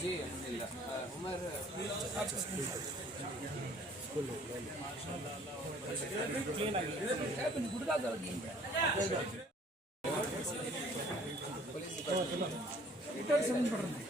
जी उमर ಇಟ್ಟರೆ ಸಂಬಂಧಪಟ್ಟರು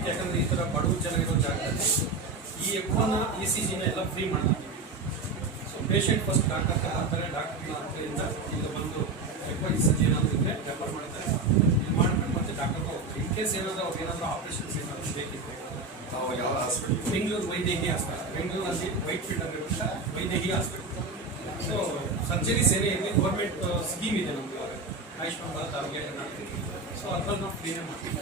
ಕಂಪ್ಲೀಟ್ ಯಾಕಂದ್ರೆ ಈ ಥರ ಬಡವರು ಚೆನ್ನಾಗಿರೋ ಜಾಗದಲ್ಲಿ ಈ ಎಕ್ವನ ಇ ಸಿ ಜಿನ ಎಲ್ಲ ಫ್ರೀ ಮಾಡ್ತೀವಿ ಸೊ ಪೇಷಂಟ್ ಫಸ್ಟ್ ಡಾಕ್ಟರ್ ಹಾಕ್ತಾರೆ ಡಾಕ್ಟರ್ನ ಡಾಕ್ಟರ್ ಹತ್ರದಿಂದ ಈಗ ಬಂದು ಎಕ್ವ ಇ ಸಿ ಜಿ ಏನಾದರೂ ಇದ್ದರೆ ರೆಫರ್ ಮಾಡ್ತಾರೆ. ಇಲ್ಲಿ ಮಾಡ್ಕೊಂಡು ಮತ್ತೆ ಡಾಕ್ಟರ್ ಹೋಗ್ತಾರೆ. ಇನ್ ಕೇಸ್ ಏನಾದರೂ ಅವ್ರು ಏನಾದರೂ ಆಪರೇಷನ್ಸ್ ಏನಾದರೂ ಬೇಕಿತ್ತು ನಾವು ಯಾವ ಹಾಸ್ಪಿಟಲ್ ಬೆಂಗಳೂರು ವೈದ್ಯಕೀಯ ಆಸ್ಪತ್ರೆ ಬೆಂಗಳೂರಲ್ಲಿ ವೈಟ್ ಫೀಲ್ಡ್ ಆಗಿರುವಂಥ ವೈದ್ಯಕೀಯ ಹಾಸ್ಪಿಟಲ್ ಸೊ ಸರ್ಜರೀಸ್ ಏನೇ ಇರಲಿ ಗೌರ್ಮೆಂಟ್ ಸ್ಕೀಮ್ ಇದೆ ನಮ್ಗೆ ಆಯುಷ್ಮಾನ್ ಭಾರತ್ ಆರೋಗ್ಯ ಸೊ ಅದ್ರಲ್ಲಿ ನಾವು ಫ್ರೀನೇ ಮಾಡ್ತೀವಿ.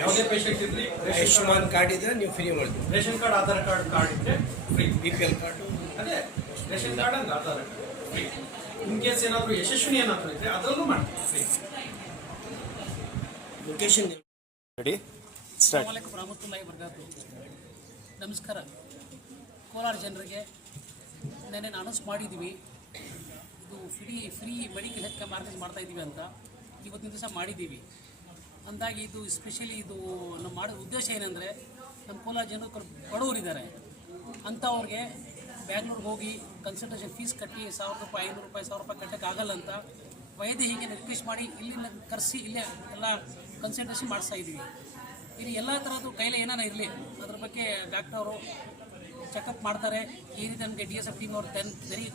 ಯಾವುದೇ ಪೇಷಂಟ್ ಇದ್ರಿ ಆಯುಷ್ಮಾನ್ ಕಾರ್ಡ್ ಇದ್ರೆ ನೀವು ಫ್ರೀ ಮಾಡ್ತೀವಿ. Ration card Aadhaar card card ಇದ್ರೆ free B P L card ಅದೇ ರೇಷನ್ ಕಾರ್ಡ್ ಅಂದ್ರೆ Aadhaar card free in case ಏನಾದರೂ ಯಶಸ್ವಿನಿ ಏನಾದರೂ ಇದ್ರೆ ಅದರಲ್ಲೂ ಮಾಡ್ತೀವಿ ಫ್ರೀ ಲೊಕೇಶನ್ ರೆಡಿ ಸ್ಟಾರ್ಟ್ ನಮಸ್ಕಾರ. ಕೋಲಾರ ಜನರಿಗೆ ನೆನ್ನೆ ಅನೌನ್ಸ್ ಮಾಡಿದ್ದೀವಿ ಇದು free free health camp organise ಮಾಡ್ತಾ ಇದ್ದೀವಿ ಅಂತ ಇವತ್ತಿನ ದಿವಸ ಮಾಡಿದ್ದೀವಿ. ಅಂದಾಗಿ ಇದು ಸ್ಪೆಷಲಿ ಇದು ನಮ್ಮ ಮಾಡೋ ಉದ್ದೇಶ ಏನಂದರೆ ನಮ್ಮ ಕೋಲಾರ ಜನರು ಬಡವರಿದ್ದಾರೆ. ಅಂಥವ್ರಿಗೆ ಬ್ಯಾಂಗ್ಳೂರ್ಗೆ ಹೋಗಿ ಕನ್ಸಲ್ಟೇಷನ್ ಫೀಸ್ ಕಟ್ಟಿ ಸಾವಿರ ರೂಪಾಯಿ, ಐನೂರು ರೂಪಾಯಿ, ಸಾವಿರ ರೂಪಾಯಿ ಕಟ್ಟೋಕ್ಕಾಗಲ್ಲ ಅಂತ ವೈದ್ಯ ಹೀಗೆ ರಿಕ್ವೆಸ್ಟ್ ಮಾಡಿ ಇಲ್ಲಿಂದ ಕರೆಸಿ, ಇಲ್ಲೇ ಎಲ್ಲ ಕನ್ಸಲ್ಟೇಷನ್ ಮಾಡಿಸ್ತಾ ಇದ್ದೀವಿ ಇಲ್ಲಿ ಎಲ್ಲ ಥರದ್ದು ಕೈಲೇ ಏನಾರ ಇರಲಿ, ಅದ್ರ ಬಗ್ಗೆ ಡಾಕ್ಟರ್ ಅವರು ಚೆಕಪ್ ಮಾಡ್ತಾರೆ. ಈ ರೀತಿ ನಮಗೆ ಡಿ ಎಸ್ ಎಫ್ ಟೀಮ್ ಅವರು ತೆನ್ ವೆರಿ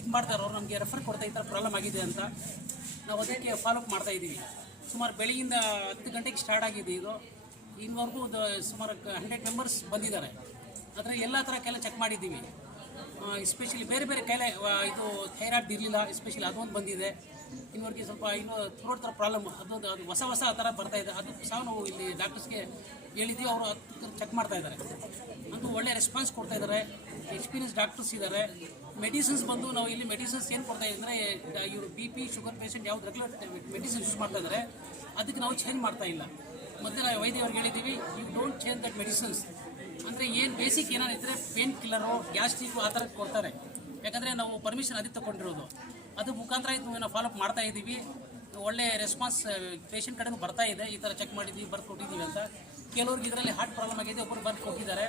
ಇದು ಮಾಡ್ತಾರೆ ಅವ್ರು, ನಮಗೆ ರೆಫರ್ ಕೊಡ್ತಾ ಈ ಥರ ಪ್ರಾಬ್ಲಮ್ ಆಗಿದೆ ಅಂತ. ನಾವು ಅದಕ್ಕೆ ಫಾಲೋಅಪ್ ಮಾಡ್ತಾ ಇದ್ದೀವಿ. ಸುಮಾರು ಬೆಳಗಿಂದ ಹತ್ತು ಗಂಟೆಗೆ ಸ್ಟಾರ್ಟ್ ಆಗಿದೆ ಇದು. ಇನ್ನವರೆಗೂ ಒಂದು ಸುಮಾರು ಹಂಡ್ರೆಡ್ ಮೆಂಬರ್ಸ್ ಬಂದಿದ್ದಾರೆ. ಆದರೆ ಎಲ್ಲ ಥರ ಕೆಲ ಚೆಕ್ ಮಾಡಿದ್ದೀವಿ. ಎಸ್ಪೆಷಲಿ ಬೇರೆ ಬೇರೆ ಕೈಲೆ ಇದು ಥೈರಾಯ್ಡ್ ಇರಲಿಲ್ಲ ಎಸ್ಪೆಷಲಿ ಅದೊಂದು ಬಂದಿದೆ. ಇನ್ವರ್ಗೆ ಸ್ವಲ್ಪ ಇನ್ನೂ ಥ್ರೋಟ್ ಥರ ಪ್ರಾಬ್ಲಮ್ ಅದೊಂದು ಅದು ಹೊಸ ಹೊಸ ಥರ ಬರ್ತಾ ಇದೆ. ಅದು ಸಹ ನಾವು ಇಲ್ಲಿ ಡಾಕ್ಟರ್ಸ್ಗೆ ಹೇಳಿದ್ದೀವಿ ಅವರು ಚೆಕ್ ಮಾಡ್ತಾ ಇದ್ದಾರೆ. ಅಂತೂ ಒಳ್ಳೆ ರೆಸ್ಪಾನ್ಸ್ ಕೊಡ್ತಾ ಇದ್ದಾರೆ. ಎಕ್ಸ್ಪೀರಿಯನ್ಸ್ ಡಾಕ್ಟರ್ಸ್ ಇದ್ದಾರೆ. ಮೆಡಿಸಿನ್ಸ್ ಬಂದು ನಾವು ಇಲ್ಲಿ ಮೆಡಿಸಿನ್ಸ್ ಏನು ಕೊಡ್ತಾ ಇದ್ದಾರೆ ಇವರು ಬಿ ಪಿ ಶುಗರ್ ಪೇಷಂಟ್ ಯಾವ್ದು ರೆಗ್ಯುಲರ್ ಮೆಡಿಸಿನ್ ಯೂಸ್ ಮಾಡ್ತಾ ಇದ್ದಾರೆ, ಅದಕ್ಕೆ ನಾವು ಚೇಂಜ್ ಮಾಡ್ತಾ ಇಲ್ಲ. ಮತ್ತು ನಾವು ವೈದ್ಯವ್ರಿಗೆ ಹೇಳಿದ್ದೀವಿ you don't change that medicines ಅಂದರೆ ಏನು ಬೇಸಿಕ್ ಏನಾರಿದ್ದರೆ ಪೇನ್ ಕಿಲ್ಲರು ಗ್ಯಾಸ್ಟ್ರಿಕ್ ಆ ಥರ ಕೊಡ್ತಾರೆ. ಯಾಕಂದರೆ ನಾವು ಪರ್ಮಿಷನ್ ಅದಕ್ಕೆ ತಗೊಂಡಿರೋದು. ಅದು ಮುಖಾಂತರ ಇದು ನಾವು ಫಾಲೋಅಪ್ ಮಾಡ್ತಾ ಇದ್ದೀವಿ ಒಳ್ಳೆ ರೆಸ್ಪಾನ್ಸ್ ಪೇಷಂಟ್ ಕಡೆಗೂ ಬರ್ತಾ ಇದೆ. ಈ ಥರ ಚೆಕ್ ಮಾಡಿದ್ದೀವಿ ಬರ್ದು ಕೊಟ್ಟಿದ್ದೀವಿ ಅಂತ. ಕೆಲವ್ರಿಗೆ ಇದರಲ್ಲಿ ಹಾರ್ಟ್ ಪ್ರಾಬ್ಲಮ್ ಆಗಿದೆ ಒಬ್ಬರು ಬಂದು ಕೊಟ್ಟಿದ್ದಾರೆ